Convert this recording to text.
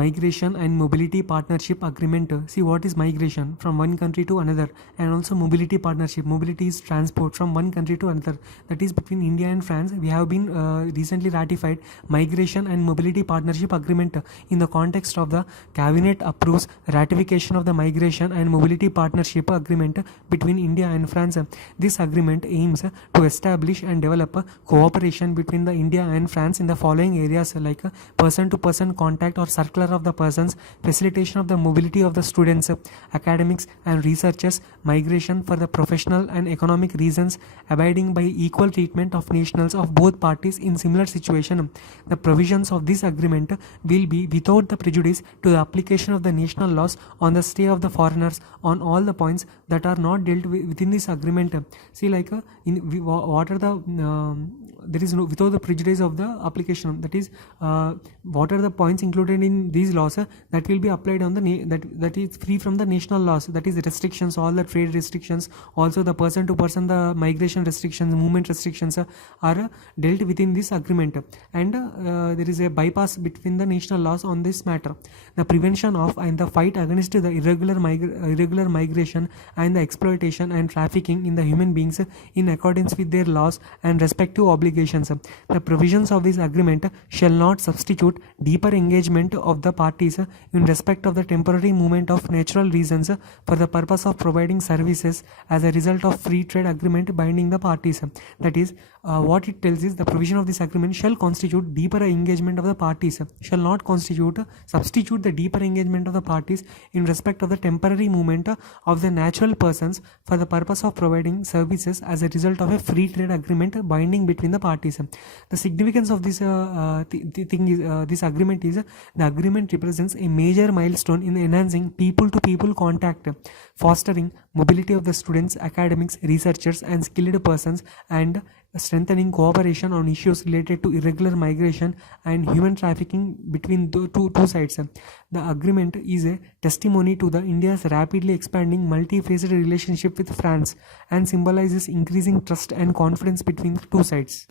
migration and mobility partnership agreement. See, what is migration? From one country to another. And also mobility partnership. Mobility is transport from one country to another. That is between India and France. We have been recently ratified migration and mobility partnership agreement. In the context of the cabinet approves ratification of the migration and mobility partnership agreement between India and France. This agreement aims to establish and develop cooperation between the India and France in the following areas, like person to person contact or circular of the persons, facilitation of the mobility of the students, academics and researchers, migration for the professional and economic reasons, abiding by equal treatment of nationals of both parties in similar situation. The provisions of this agreement will be without the prejudice to the application of the national laws on the stay of the foreigners on all the points that are not dealt with within this agreement. See, like what are the there is no without the prejudice of the application, that is what are the points included in these laws that will be applied on the that is free from the national laws, that is restrictions, all the trade restrictions, also the person to person, the migration restrictions, movement restrictions are dealt within this agreement, and there is a bypass between the national laws on this matter. The prevention of and the fight against the irregular migration and the exploitation and trafficking in the human beings in accordance with their laws and respective obligations. The provisions of this agreement shall not substitute deeper engagement of the parties in respect of the temporary movement of natural reasons for the purpose of providing services as a result of free trade agreement binding the parties. That is, what it tells is the provision of this agreement shall constitute deeper engagement of the parties, shall not substitute the deeper engagement of the parties in respect of the temporary movement of the natural persons for the purpose of providing services as a result of a free trade agreement binding between the parties. The significance of this this agreement is the agreement represents a major milestone in enhancing people-to-people contact, fostering mobility of the students, academics, researchers, and skilled persons, and strengthening cooperation on issues related to irregular migration and human trafficking between the two sides. The agreement is a testimony to the India's rapidly expanding multi-faceted relationship with France and symbolizes increasing trust and confidence between the two sides.